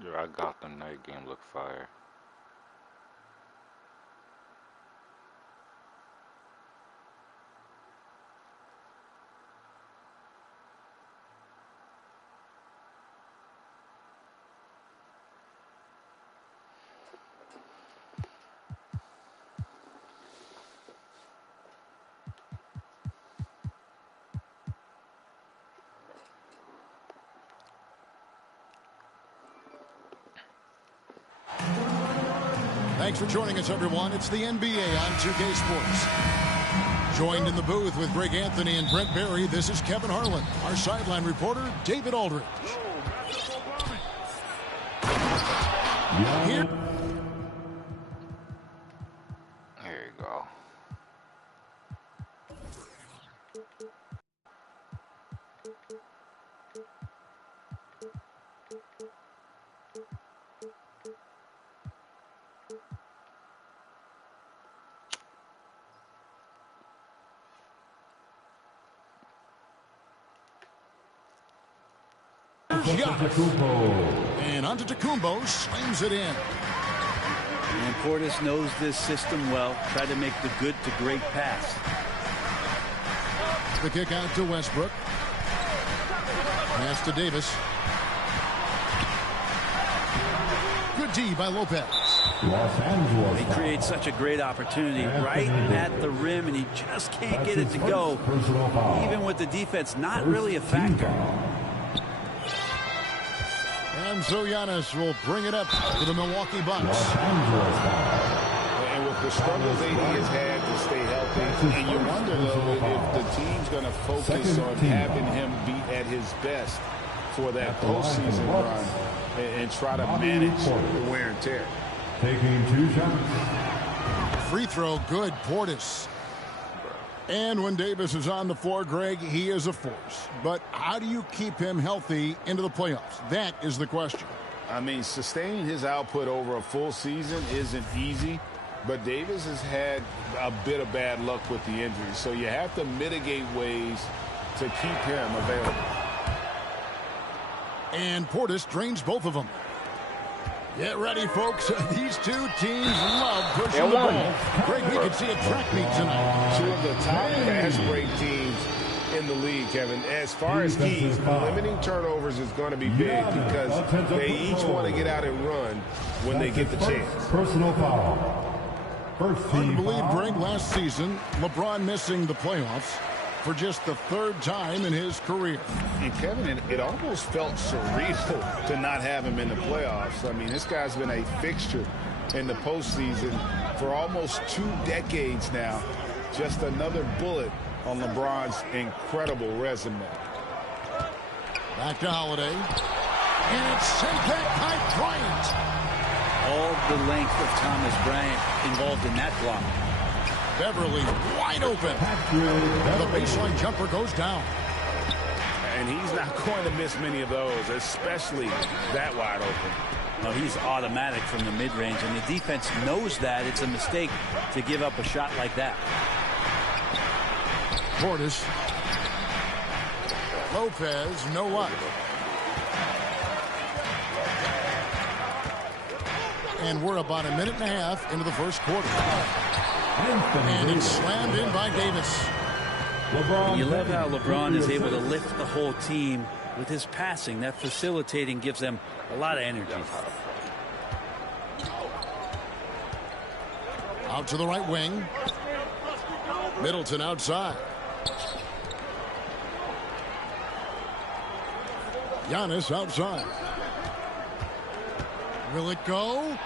Dude, I got the night game look fire. Thanks for joining us, everyone. It's the NBA on 2K Sports. Joined in the booth with Greg Anthony and Brent Barry, this is Kevin Harlan. Our sideline reporter, David Aldridge. Here. There you go. And Antetokounmpo slams it in. And Portis knows this system well. Try to make the good to great pass. The kick out to Westbrook. Pass to Davis. Good D by Lopez. Los Angeles. He creates such a great opportunity right at the rim, and he just can't get it to go. Even with the defense not really a factor. And so Giannis will bring it up to the Milwaukee Bucks. And with the struggles AD has had to stay healthy, and you wonder, though, if the team's going to focus on having him be at his best for that postseason run and try to manage the wear and tear. Taking 2 shots. Free throw, good. Portis. And when Davis is on the floor, Greg, he is a force. But how do you keep him healthy into the playoffs? That is the question. I mean, sustaining his output over a full season isn't easy, but Davis has had a bit of bad luck with the injuries. So you have to mitigate ways to keep him available. And Portis drains both of them. Get ready, folks. These two teams love pushing the ball. Greg, we could see a track meet tonight. Two of the top fast break teams in the league, Kevin. As far as keys, limiting turnovers is going to be big because they each want to get out and run when they get the chance. Personal foul. First team. Hard to believe, Greg, last season, LeBron missing the playoffs for just the 3rd time in his career. And Kevin, it almost felt surreal to not have him in the playoffs. I mean, this guy's been a fixture in the postseason for almost 2 decades now. Just another bullet on LeBron's incredible resume. Back to Holiday. And it's sent back by Bryant. All the length of Thomas Bryant involved in that block. Beverly wide open. The baseline jumper goes down. And he's not going to miss many of those, especially that wide open. No, he's automatic from the mid-range, and the defense knows that. It's a mistake to give up a shot like that. Portis. Lopez, no luck. And we're about a minute and a half into the first quarter. And it's slammed in by Davis. You love how LeBron is able to lift the whole team with his passing. That facilitating gives them a lot of energy. Out to the right wing. Middleton outside. Giannis outside. Will it go?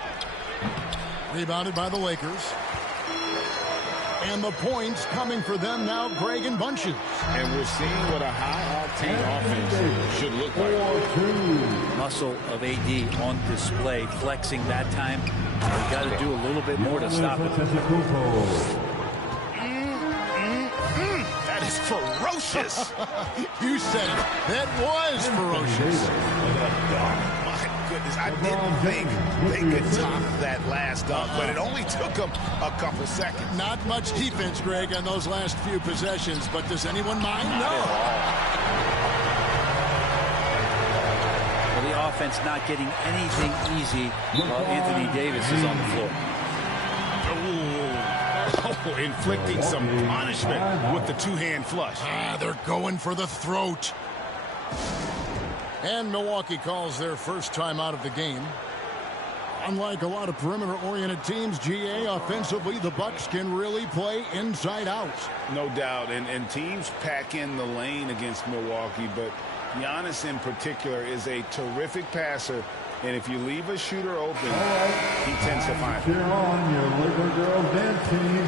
Rebounded by the Lakers. And the points coming for them now, Greg, in bunches. And we're seeing what a high-octane offense should look like. Muscle of AD on display, flexing that time. You got to do a little bit more to stop it. That is ferocious. You said it. That was ferocious. My goodness, I didn't think they could top that last dunk, but it only took them a couple seconds. Not much defense, Greg, on those last few possessions, but does anyone mind? No. Well, the offense not getting anything easy while Anthony Davis is on the floor. Oh, inflicting some punishment with the two-hand flush. They're going for the throat. And Milwaukee calls their first time out of the game. Unlike a lot of perimeter-oriented teams, GA, offensively, the Bucks can really play inside out. No doubt, and teams pack in the lane against Milwaukee, but Giannis in particular is a terrific passer, and if you leave a shooter open, he tends to find it. Cheer on your Laker girls dance team.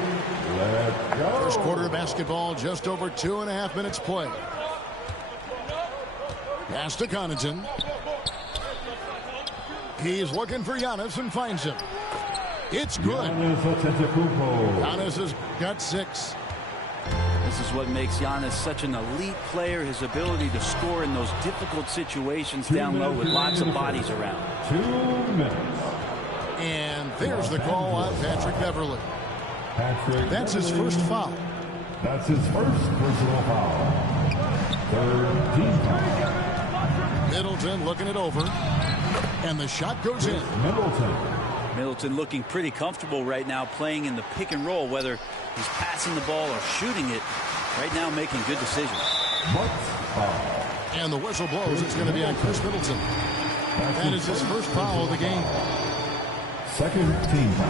Let's go. First quarter of basketball, just over 2.5 minutes play. Pass to Connaughton. He's looking for Giannis and finds him. It's good. Giannis has got 6. This is what makes Giannis such an elite player, his ability to score in those difficult situations down low with lots of bodies around. 2 minutes. And there's the call on Patrick Beverley. That's his first foul. That's his first personal foul. Third team foul. Middleton looking it over. And the shot goes in. Middleton looking pretty comfortable right now playing in the pick and roll, whether he's passing the ball or shooting it. Right now making good decisions. And the whistle blows. It's going to be on Chris Middleton. That is his first foul of the game. Second team foul.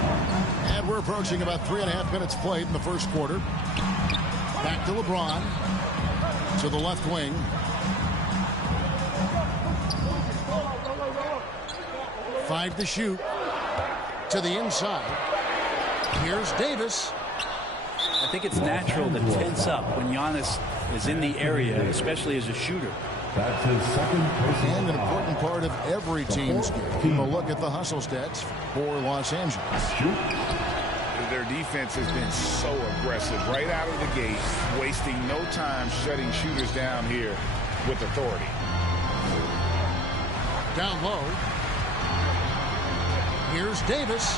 And we're approaching about 3.5 minutes played in the first quarter. Back to LeBron. To the left wing. Five to shoot. To the inside. Here's Davis. I think it's natural to tense up when Giannis is in the area, especially as a shooter. That's his second personal And an foul. important part of every team's game. A look at the hustle stats for Los Angeles. Their defense has been so aggressive right out of the gate, wasting no time shutting shooters down here with authority. Down low. Here's Davis.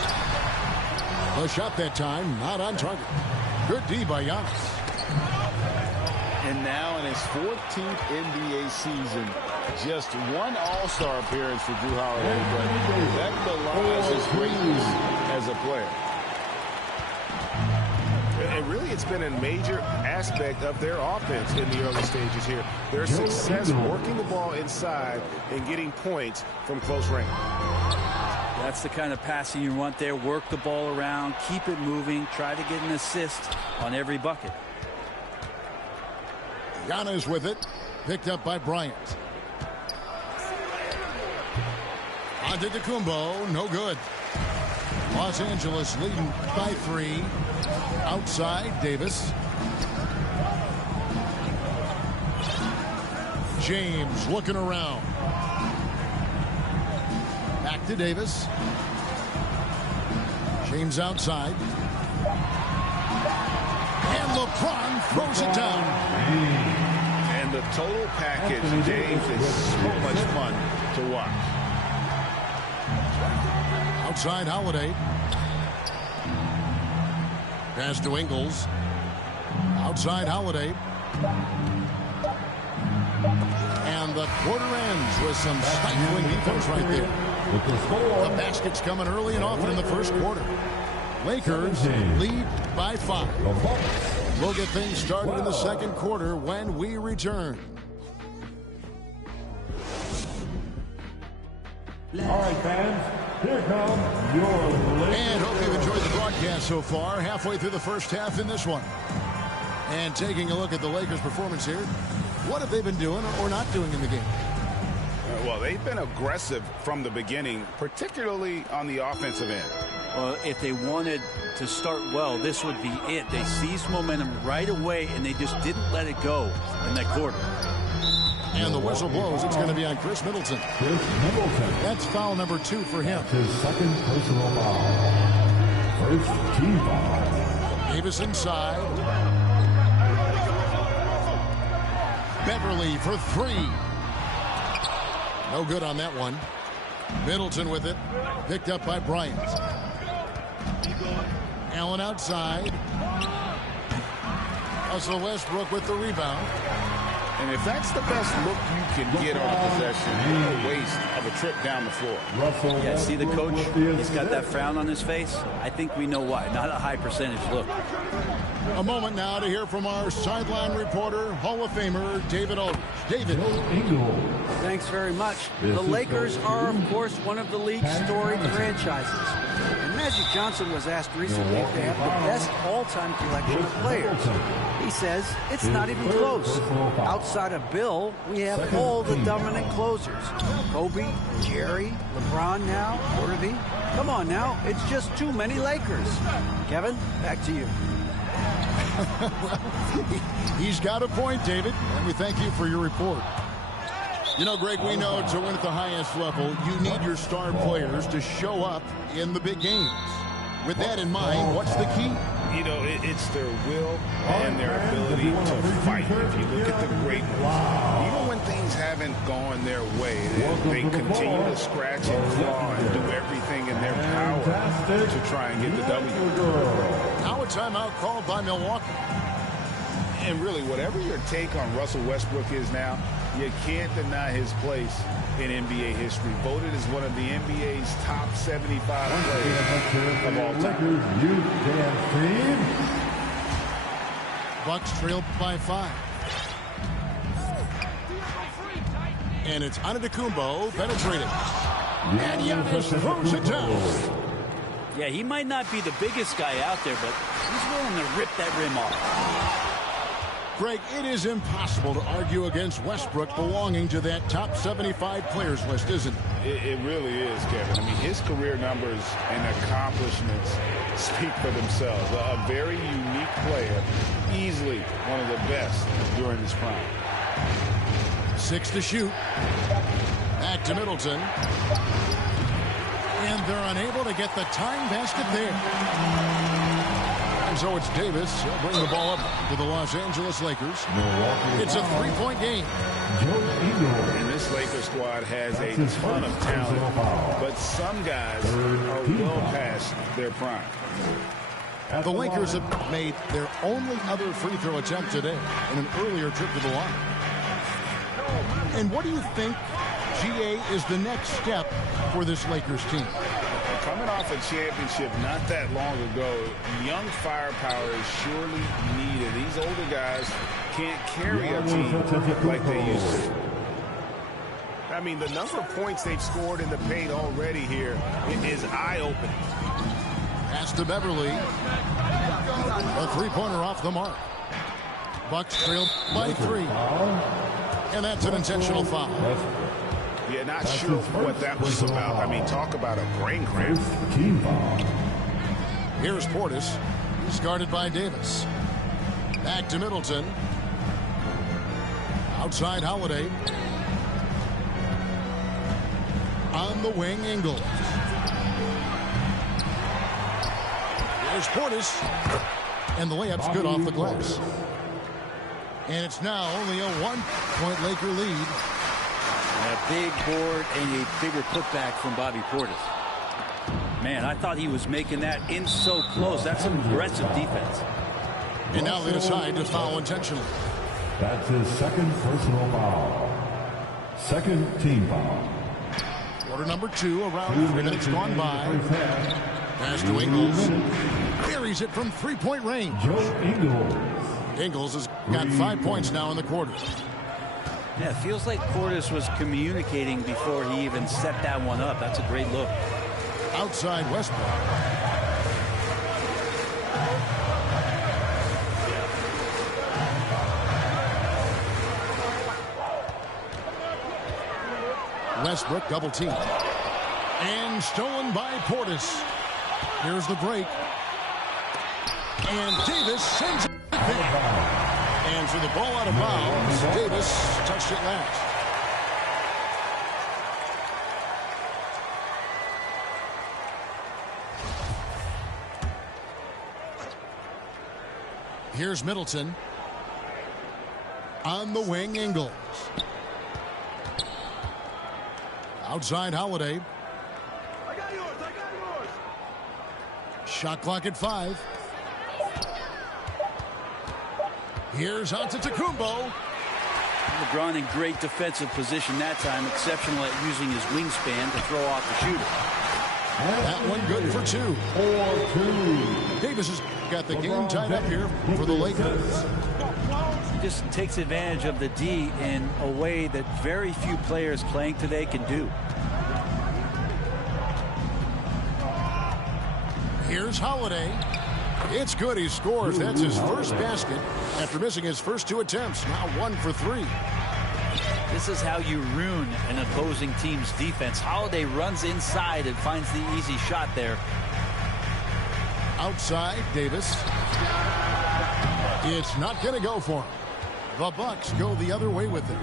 The shot that time, not on target. Good D by Giannis. And now in his 14th NBA season, just one All-Star appearance for Drew Holiday, but that belies his greatness as a player. And really, it's been a major aspect of their offense in the early stages here. Their success working the ball inside and getting points from close range. That's the kind of passing you want there. Work the ball around, keep it moving, try to get an assist on every bucket. Giannis with it. Picked up by Bryant. Antetokounmpo, no good. Los Angeles leading by 3. Outside, Davis. James looking around. Back to Davis. James outside. And LeBron throws it down. And the total package, James, is so much fun to watch. Outside Holiday. Pass to Ingles. Outside Holiday. And the quarter ends with some stifling defense right there. The basket's coming early and often in the first quarter. Lakers lead by 5. We'll get things started in the second quarter when we return. All right, fans, here come your Lakers. And hope you've enjoyed the broadcast so far. Halfway through the first half in this one. And taking a look at the Lakers' performance here. What have they been doing or not doing in the game? Well, they've been aggressive from the beginning, particularly on the offensive end. Well, if they wanted to start well, this would be it. They seized momentum right away, and they just didn't let it go in that quarter. And the whistle blows. It's going to be on Chris Middleton. Chris Middleton. That's foul number 2 for him. His second personal foul. First team foul. Davis inside. Beverly for 3. No good on that one. Middleton with it. Picked up by Bryant. Allen outside. Russell Westbrook with the rebound. And if that's the best look you can get on a possession, a waste of a trip down the floor. Yeah, see the coach? He's got that frown on his face. I think we know why. Not a high percentage look. A moment now to hear from our sideline reporter, Hall of Famer David Aldridge. David. Thanks very much. The Lakers are, of course, one of the league's storied franchises. And Magic Johnson was asked recently if they have the best all-time collection of players. He says it's not even close. Outside of Bill, we have all the dominant closers. Kobe, Jerry, LeBron now, Worthy. Come on now, it's just too many Lakers. Kevin, back to you. He's got a point, David, and we thank you for your report. You know, Greg, we know to win at the highest level, you need your star players to show up in the big games. With that in mind, what's the key? You know, it's their will and their ability to fight. If you look at the great ones, even when things haven't gone their way, they continue to scratch and claw and do everything in their power to try and get the W. Now a timeout called by Milwaukee. And really, whatever your take on Russell Westbrook is now, you can't deny his place in NBA history. Voted as one of the NBA's top 75 players of all time. Bucks trail by 5. And it's Antetokounmpo penetrated. And Giannis throws it down. Yeah, he might not be the biggest guy out there, but he's willing to rip that rim off. Greg, it is impossible to argue against Westbrook belonging to that top 75 players list, isn't it? It really is, Kevin. I mean, his career numbers and accomplishments speak for themselves. A very unique player, easily one of the best during his prime. 6 to shoot. Back to Middleton. And they're unable to get the tying basket there. And so it's Davis. He'll bring the ball up to the Los Angeles Lakers. It's a 3-point game. And this Lakers squad has a ton of talent, but some guys are well past their prime. The Lakers have made their only other free throw attempt today in an earlier trip to the line. And what do you think, GA, is the next step for this Lakers team? Coming off a championship not that long ago, young firepower is surely needed. These older guys can't carry a team like they used to. I mean, the number of points they've scored in the paint already here is eye-opening. Pass to Beverly. A three-pointer off the mark. Bucks trail by 3. And that's an intentional foul. Yeah, not sure what that was about. I mean, talk about a brain cramp. Here's Portis. He's guarded by Davis. Back to Middleton. Outside Holiday. On the wing, Ingles. There's Portis. And the layup's good off the glass. And it's now only a 1-point Laker lead. A big board and a bigger putback from Bobby Portis. Man, I thought he was making that in so close. That's some aggressive defense. And now they decide to foul intentionally. That's his second personal foul. Second team foul. Quarter number 2, around 3 minutes gone by. Pass to Ingles. Buries it from 3-point range. Joe Ingles. Ingles has got 5 points now in the quarter. Yeah, it feels like Portis was communicating before he even set that one up. That's a great look. Outside Westbrook. Westbrook double team. And stolen by Portis. Here's the break. And Davis sends it there. And for the ball out of bounds, Davis touched it last. Here's Middleton. On the wing, Ingles. Outside Holiday. I got yours. Shot clock at 5. Here's Antetokounmpo. LeBron in great defensive position that time, exceptional at using his wingspan to throw off the shooter. That one good for 2. 4-2. Davis has got the game tied up here for the Lakers. He just takes advantage of the D in a way that very few players playing today can do. Here's Holiday. It's good. He scores. That's his first basket after missing his first 2 attempts. Now 1 for 3. This is how you ruin an opposing team's defense. Holiday runs inside and finds the easy shot there. Outside, Davis. It's not going to go for him. The Bucks go the other way with it.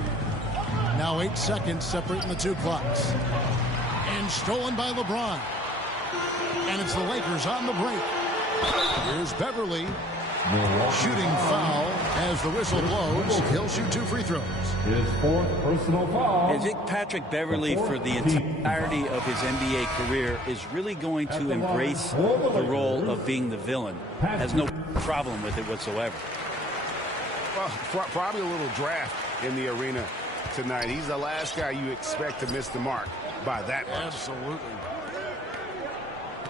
Now 8 seconds separating the 2 clocks. And stolen by LeBron. And it's the Lakers on the break. Here's Beverly. Shooting foul as the whistle blows. He'll shoot 2 free throws. His 4th personal foul. I think Patrick Beverly, for the entirety of his NBA career, is really going to embrace the role of being the villain. Has no problem with it whatsoever. Well, probably a little draft in the arena tonight. He's the last guy you expect to miss the mark by that much. Absolutely.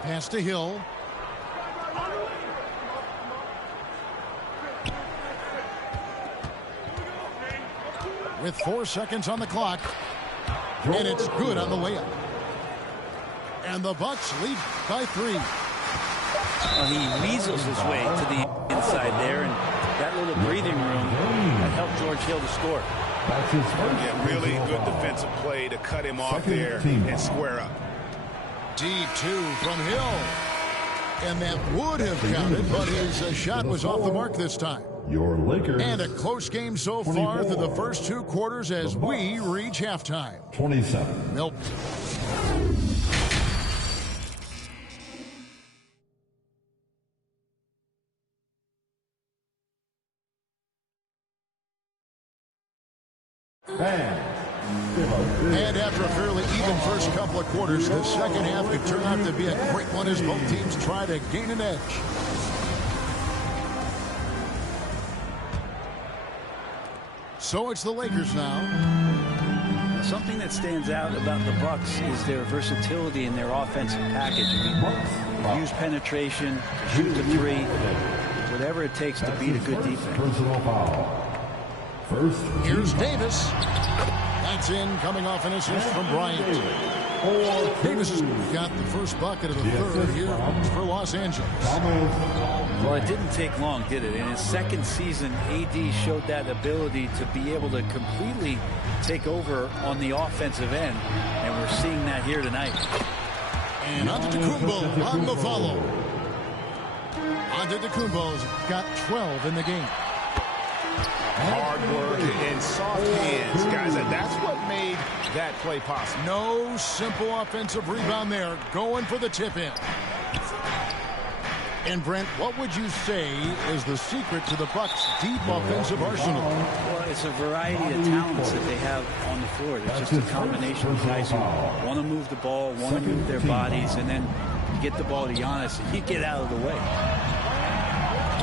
Pass to Hill. With 4 seconds on the clock. And it's good on the layup. And the Bucks lead by 3. Well, he weasels his way to the inside there, and that little breathing room that helped George Hill to score. That's his first. Yeah, really good defensive play to cut him off there and square up. Deep 2 from Hill. And that would have counted, but his shot was off the mark this time. Your Lakers. And a close game so far through the first 2 quarters as we reach halftime. 27. Nope. And after a fairly even first couple of quarters, the second half could turn out to be a quick one as both teams try to gain an edge. So it's the Lakers now. Something that stands out about the Bucks is their versatility in their offensive package. I mean, use penetration, shoot the 3, whatever it takes to beat a good defense. Personal foul. First. Here's Davis. That's in, coming off an assist from Bryant. Davis has got the first bucket of the third here for Los Angeles. Well, it didn't take long, did it? In his second season, AD showed that ability to be able to completely take over on the offensive end, and we're seeing that here tonight. And Antetokounmpo on the follow. Antetokounmpo's got 12 in the game. Hard work and soft hands, guys. And that's what made that play possible. No simple offensive rebound there. Going for the tip-in. And, Brent, what would you say is the secret to the Bucks' deep offensive arsenal? Well, it's a variety of talents that they have on the floor. It's just a combination of guys who want to move the ball, want to move their bodies, and then you get the ball to Giannis, and you get out of the way.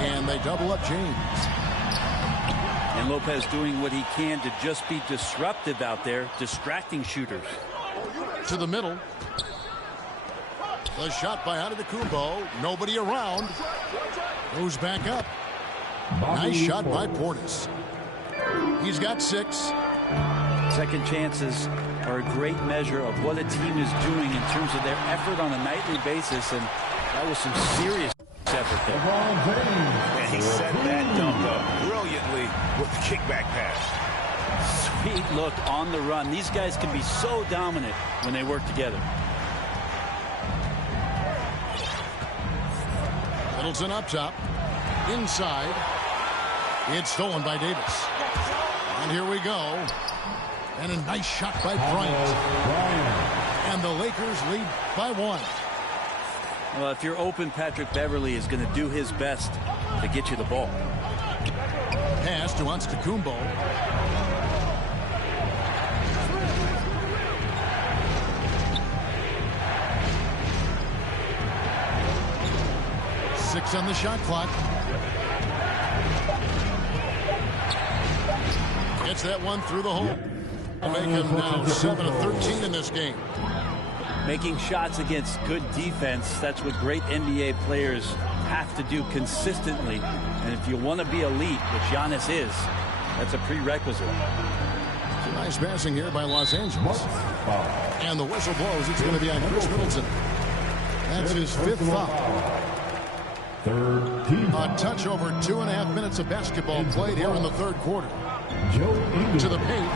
And they double up James. And Lopez doing what he can to just be disruptive out there, distracting shooters. To the middle. The shot by Antetokounmpo. Nobody around. Goes back up. Nice shot by Portis. He's got 6. Second chances are a great measure of what a team is doing in terms of their effort on a nightly basis, and that was some serious effort there. And he set that dunk up brilliantly with the kickback pass. Sweet look on the run. These guys can be so dominant when they work together. Middleton up top. Inside. It's stolen by Davis. And here we go. And a nice shot by Bryant. And the Lakers lead by 1. Well, if you're open, Patrick Beverly is going to do his best to get you the ball. Pass to Antetokounmpo. Six on the shot clock. Hits that one through the hole. Make him now 7 of 13 in this game. Making shots against good defense, that's what great NBA players have to do consistently. And if you want to be elite, which Giannis is, that's a prerequisite. Some nice passing here by Los Angeles. And the whistle blows. It's going to be on Chris Middleton. That's his 5th foul. A touch over 2.5 minutes of basketball played here in the third quarter. To the paint.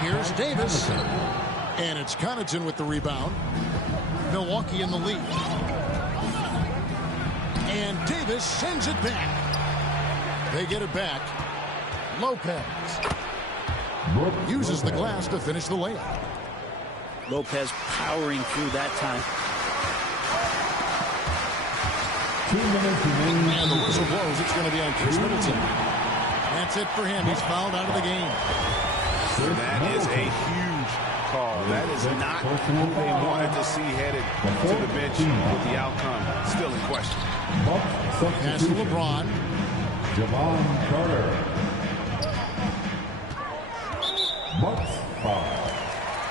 Here's Davis. And it's Connaughton with the rebound. Milwaukee in the lead. And Davis sends it back. They get it back. Lopez uses the glass to finish the layup. Lopez powering through that time. 2 minutes remaining. And the whistle blows. It's going to be on Chris Middleton. That's it for him. He's fouled out of the game. That is a huge call. That is not who they wanted to see headed to the bench with the outcome still in question. Pass to LeBron. Javon Carter. Bucks foul.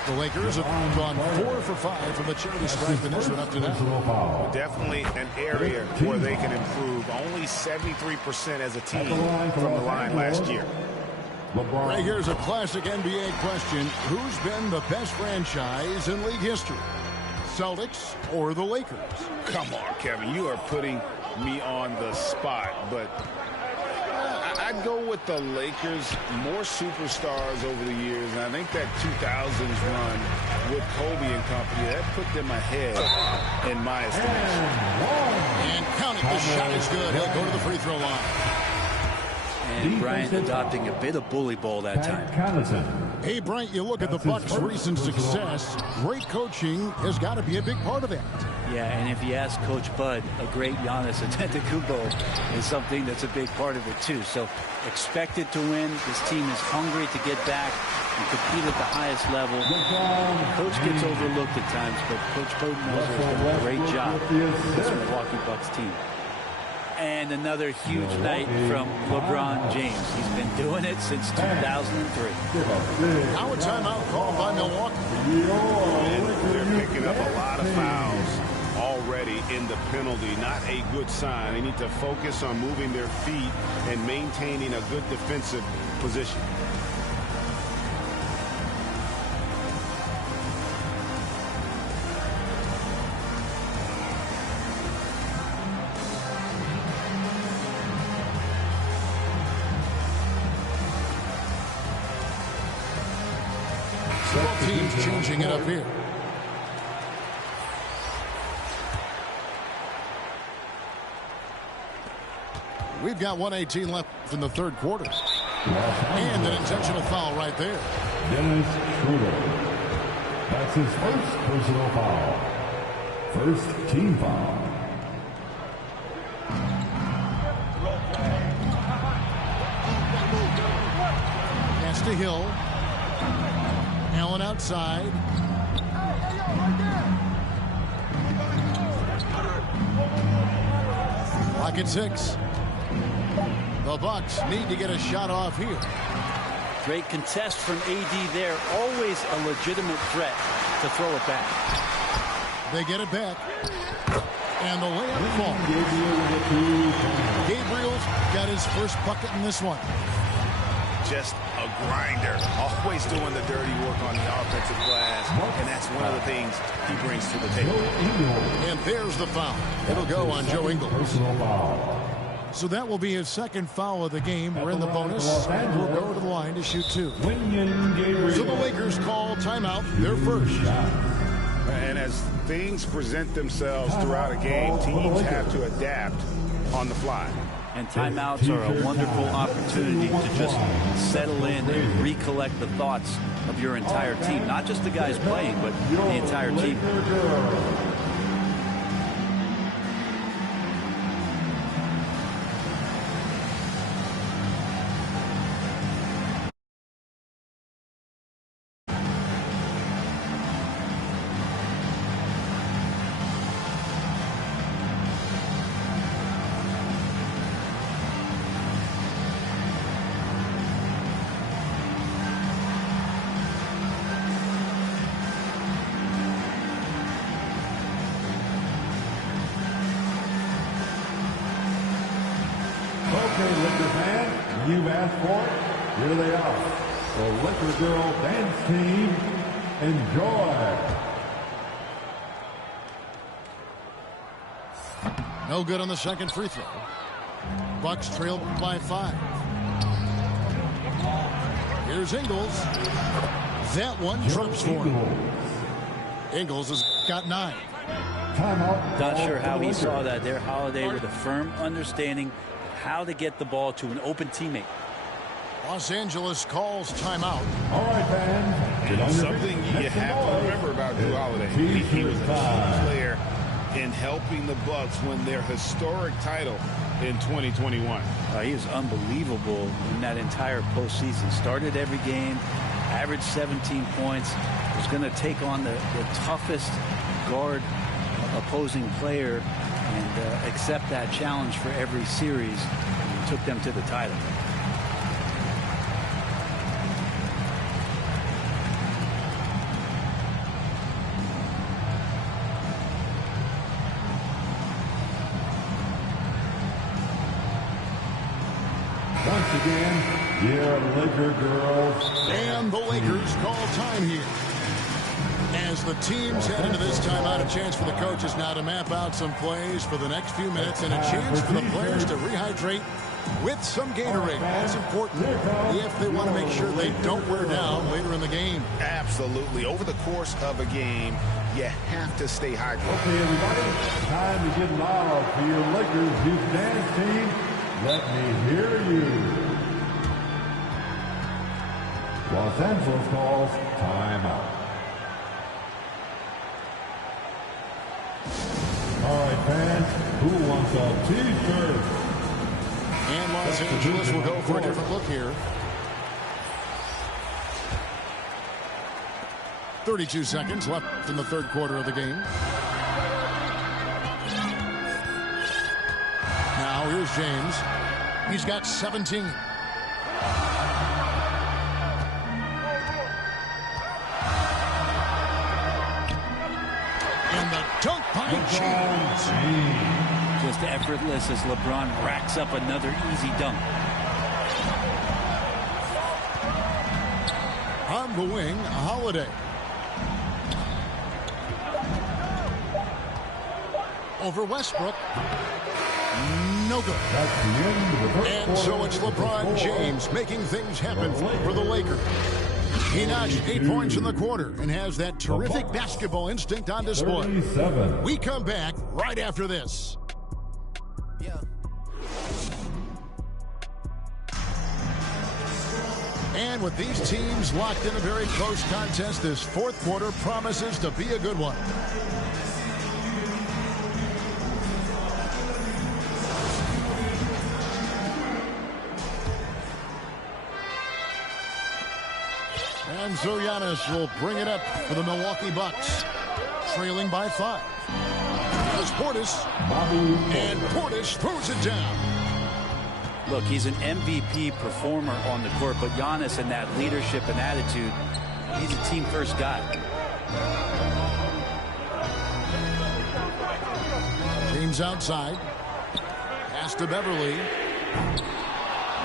The Lakers have gone 4 for 5 from the charity stripe in this one up to now. Definitely an area where they can improve. Only 73% as a team from the line last year. Right here's a classic NBA question. Who's been the best franchise in league history? Celtics or the Lakers? Come on, Kevin. You are putting me on the spot, but I'd go with the Lakers. More superstars over the years, and I think that 2000s run with Kobe and company, that put them ahead in my estimation. And count it. The shot is good. He'll go to the free throw line. And Bryant adopting a bit of bully ball that time. Hey, Bryant, you look at the Bucks' recent success. Great coaching has got to be a big part of that. Yeah, and if you ask Coach Bud, a great Giannis Antetokounmpo is something that's a big part of it too. So expected to win. This team is hungry to get back and compete at the highest level. Coach gets overlooked at times, but Coach Budenholzer has done a great job with this Milwaukee Bucks team. And another huge night from LeBron James. He's been doing it since 2003. Now a timeout called by Milwaukee. And they're picking up a lot of fouls already in the penalty. Not a good sign. They need to focus on moving their feet and maintaining a good defensive position. Both teams changing it up here. We've got 1:18 left in the third quarter. And an intentional foul right there. Dennis Schroeder. That's his first personal foul. First team foul. Pass to Hill. Allen outside. Clock at 6. The Bucks need to get a shot off here. Great contest from AD there. Always a legitimate threat to throw it back. They get it back. And the layup falls. Gabriel's got his first bucket in this one. Just a grinder, always doing the dirty work on the offensive glass, and that's one of the things he brings to the table. And there's the foul. It'll go on Joe Ingles. So that will be his second foul of the game. We're in the bonus. We'll go to the line to shoot 2. So the Lakers call timeout, their first. And as things present themselves throughout a game, teams have to adapt on the fly. And timeouts are a wonderful opportunity to just settle in and recollect the thoughts of your entire team. Not just the guys playing, but the entire team. Okay, Laker fans, you've asked for it. Here they are. The Laker Girl Dance Team. Enjoy. No good on the second free throw. Bucks trail by 5. Here's Ingles. That one trumps for him. Ingles has got 9. Timeout. Not sure how he saw that there. Holiday with a firm understanding of how to get the ball to an open teammate. Los Angeles calls timeout. All right, fans. And something you have to remember about Drew Holiday. He was a key player in helping the Bucks win their historic title in 2021. He was unbelievable in that entire postseason. Started every game, averaged 17 points, was going to take on the toughest guard opposing player and accept that challenge for every series, and took them to the title. Once again, your Laker girls. And the Lakers call time here. As the teams head into this timeout, a chance for the coaches now to map out some plays for the next few minutes and a chance for the players to rehydrate with some Gatorade. That's important if they want to make sure they don't wear down later in the game. Absolutely. Over the course of a game, you have to stay hydrated. Okay, everybody, time to get loud for your Lakers youth dance team. Let me hear you. Los Angeles calls timeout. All right, fans, who wants a T-shirt? And Los Angeles will go for a different look here. 32 seconds left in the third quarter of the game. Now here's James. He's got 17. And the dunk by James. Just effortless as LeBron racks up another easy dunk. On the wing, Holiday. Over Westbrook. No good. And so it's LeBron James making things happen for the Lakers. He notched 8 points in the quarter and has that terrific basketball instinct on display. We come back right after this. And with these teams locked in a very close contest, this fourth quarter promises to be a good one. And so Giannis will bring it up for the Milwaukee Bucks, trailing by 5. There's Portis, and Portis throws it down. Look, he's an MVP performer on the court, but Giannis and that leadership and attitude, he's a team-first guy. James outside. Pass to Beverly.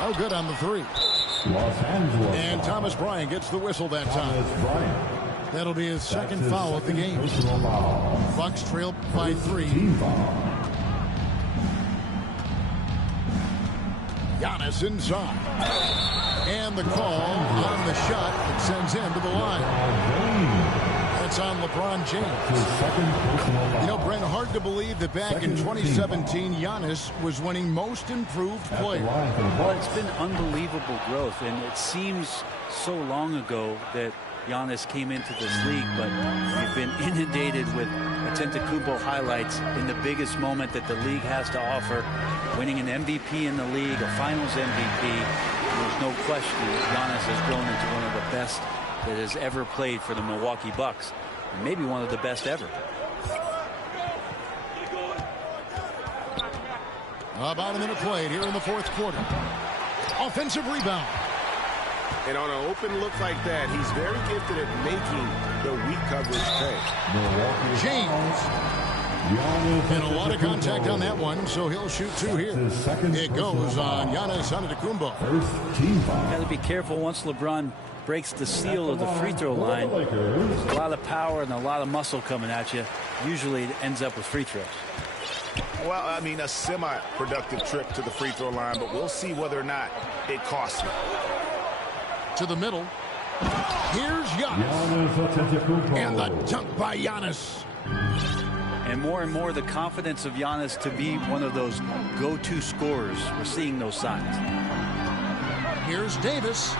No good on the 3. Los Angeles. And Thomas Bryant gets the whistle that time. That'll be his second foul of the game. Bucks trail by 3. Giannis inside. And the call on the shot that sends him to the line. That's on LeBron James. You know, Brent, hard to believe that back in 2017, Giannis was winning most improved player. Well, it's been unbelievable growth, and it seems so long ago that Giannis came into this league, but we've been inundated with Antetokounmpo highlights in the biggest moment that the league has to offer, winning an MVP in the league, a Finals MVP. There's no question that Giannis has grown into one of the best that has ever played for the Milwaukee Bucks, and maybe one of the best ever. About a minute played here in the fourth quarter. Offensive rebound. And on an open look like that, he's very gifted at making the weak coverage pay. James. And a lot of contact on that one, so he'll shoot 2 here. It goes on Giannis Antetokounmpo. Got to be careful once LeBron breaks the seal of the free throw line. There's a lot of power and a lot of muscle coming at you. Usually it ends up with free throws. Well, I mean, a semi-productive trip to the free throw line, but we'll see whether or not it costs him. To the middle. Here's Giannis. And the dunk by Giannis. And more the confidence of Giannis to be one of those go-to scorers. We're seeing those signs. Here's Davis.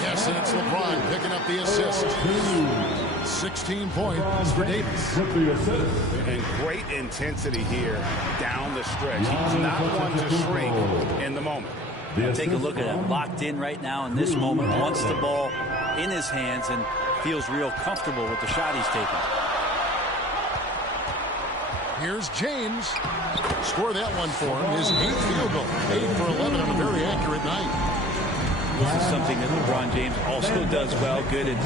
Yes, and it's LeBron picking up the assist. 16 points for Davis. And great intensity here down the stretch. He's not one to shrink in the moment. Take a look at it. Locked in right now in this moment. Wants the ball in his hands and feels real comfortable with the shot he's taking. Here's James. Score that one for him. His 8th field goal. 8 for 11 on a very accurate night. This is something that LeBron James also does well. Good at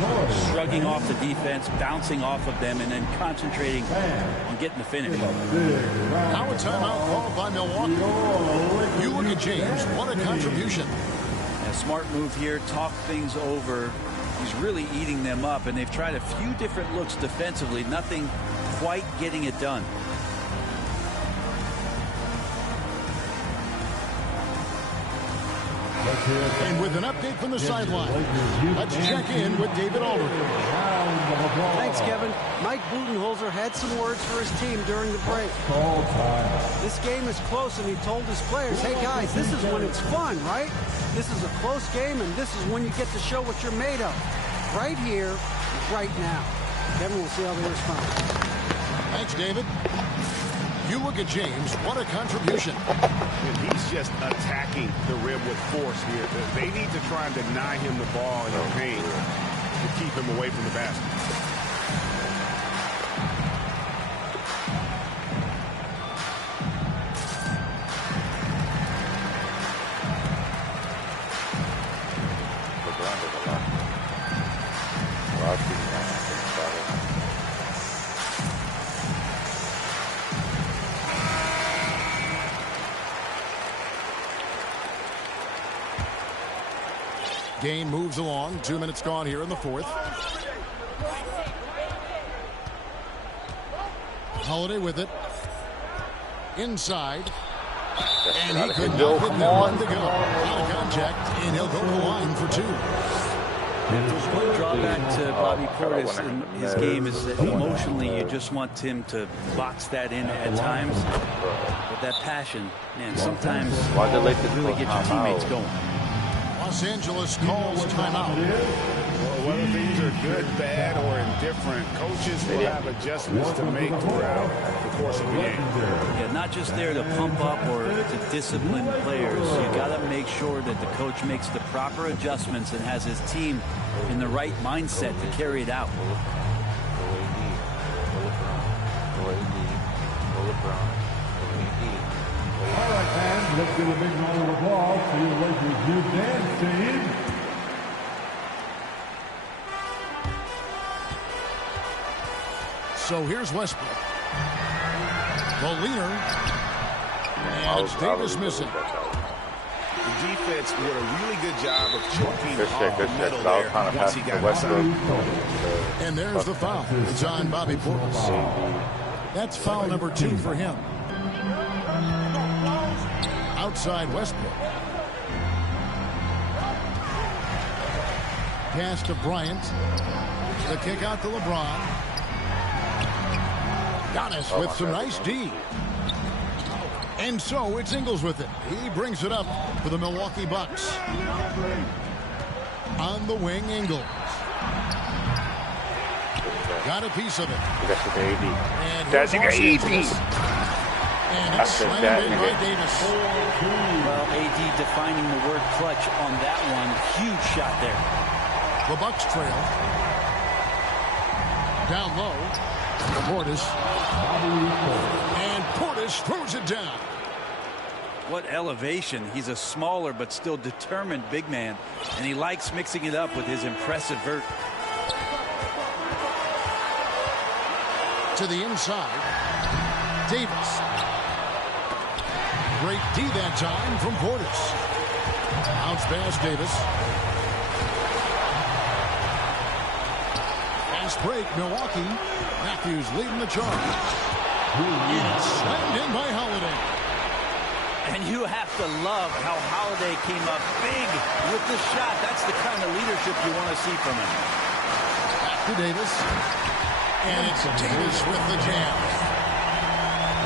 shrugging off the defense, bouncing off of them, and then concentrating on getting the finish. Now a timeout called by Milwaukee. You look at James. What a contribution. A smart move here. Talk things over. He's really eating them up, and they've tried a few different looks defensively. Nothing quite getting it done. And with an update from the sideline, let's check in with David Aldridge. Thanks, Kevin. Mike Budenholzer had some words for his team during the break. This game is close, and he told his players, hey, guys, this is when it's fun, right? This is a close game, and this is when you get to show what you're made of. Right here, right now. Kevin, we'll see how they respond. Thanks, David. You look at James. What a contribution. And he's just attacking the rim with force here. They need to try and deny him the ball in the paint to keep him away from the basket. Game moves along. 2 minutes gone here in the fourth. Holiday with it. Inside. And he could not hit that one to go. Out of contact, and he'll go to the line for 2. There's one drawback to Bobby Portis in his game is that emotionally you just want him to box that in at times. But that passion, man, sometimes really get your teammates going. Los Angeles calls timeout. Well, whether things are good, bad, or indifferent, coaches will have adjustments to make throughout the course of the game. Yeah, not just there to pump up or to discipline players. You got to make sure that the coach makes the proper adjustments and has his team in the right mindset to carry it out. All right, fans, let's give a big round of applause for your Lakers new dance team. So here's Westbrook. The leaner. And it's Davis missing. The defense did a really good job of choking off the middle there once he got inside. And there's the foul. It's on Bobby Portis. That's foul number 2 for him. Outside Westbrook. Pass to Bryant. The kick out to LeBron. Giannis with some nice D. And so it's Ingles with it. He brings it up for the Milwaukee Bucks. On the wing, Ingles. Got a piece of it. And here's and it's slammed in by Davis. Well, AD defining the word clutch on that one. Huge shot there. The Bucks trail. Down low. Portis. And Portis throws it down. What elevation. He's a smaller but still determined big man. And he likes mixing it up with his impressive vert. To the inside. Davis. Great D that time from Portis. Bounce pass, Davis. Fast break, Milwaukee. Matthews leading the charge. It's slammed in by Holiday. And you have to love how Holiday came up big with the shot. That's the kind of leadership you want to see from him. Back to Davis. And it's Davis with the jam.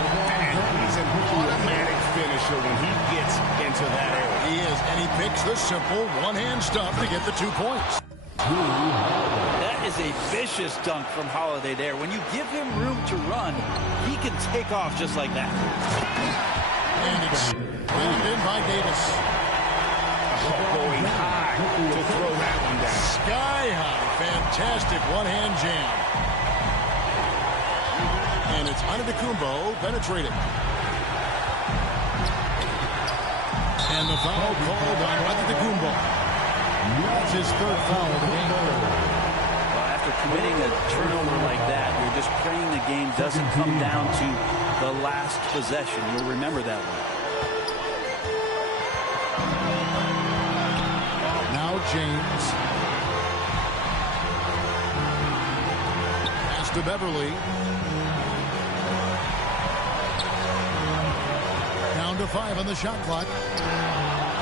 And he's an automatic finisher when he gets into that area. He is, and he picks the simple one-hand stuff to get the 2 points. That is a vicious dunk from Holiday there. When you give him room to run, he can take off just like that. And it's slammed in by Davis. Going high to throw that one down. Sky high. Fantastic one-hand jam. And it's Antetokounmpo penetrated. And the foul called on Antetokounmpo. That's his 3rd foul of the game. Well, after committing a turnover like that, you're just praying the game doesn't come down to the last possession. You'll remember that one. Now James. Pass to Beverly. Down to 5 on the shot clock.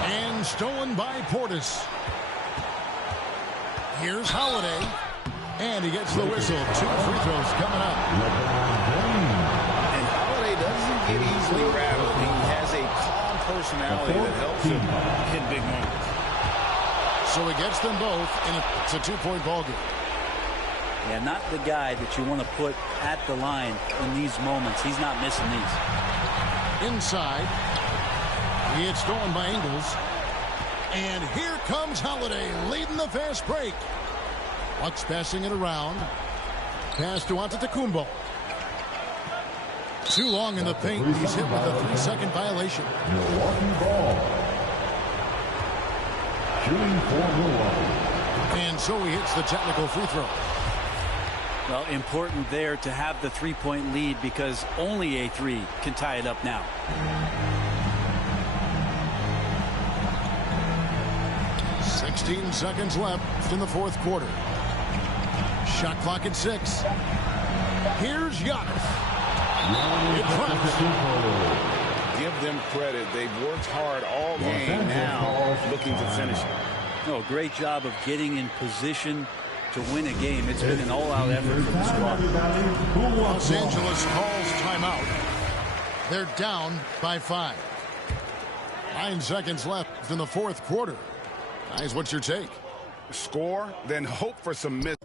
And stolen by Portis. Here's Holiday. And he gets the whistle. 2 free throws coming up. And Holiday doesn't get easily rattled. He has a calm personality that helps him hit big moments. So he gets them both, and it's a 2-point ball game. Yeah, not the guy that you want to put at the line in these moments. He's not missing these. Inside. It's stolen by Ingles. And here comes Holiday leading the fast break. Bucks passing it around. Pass to Antetokounmpo. Too long in the paint. He's hit with a 3-second violation. Milwaukee ball. Shooting for Milwaukee. And so he hits the technical free throw. Well, important there to have the 3-point lead because only a 3 can tie it up now. 16 seconds left in the 4th quarter. Shot clock at 6. Here's Giannis. It drops. Give them credit. They've worked hard all game. Now looking to finish it. Oh, great job of getting in position to win a game. It's been an all-out effort for the squad. Los Angeles calls timeout. They're down by 5. 9 seconds left in the 4th quarter. Guys, what's your take? Score, then hope for some miss.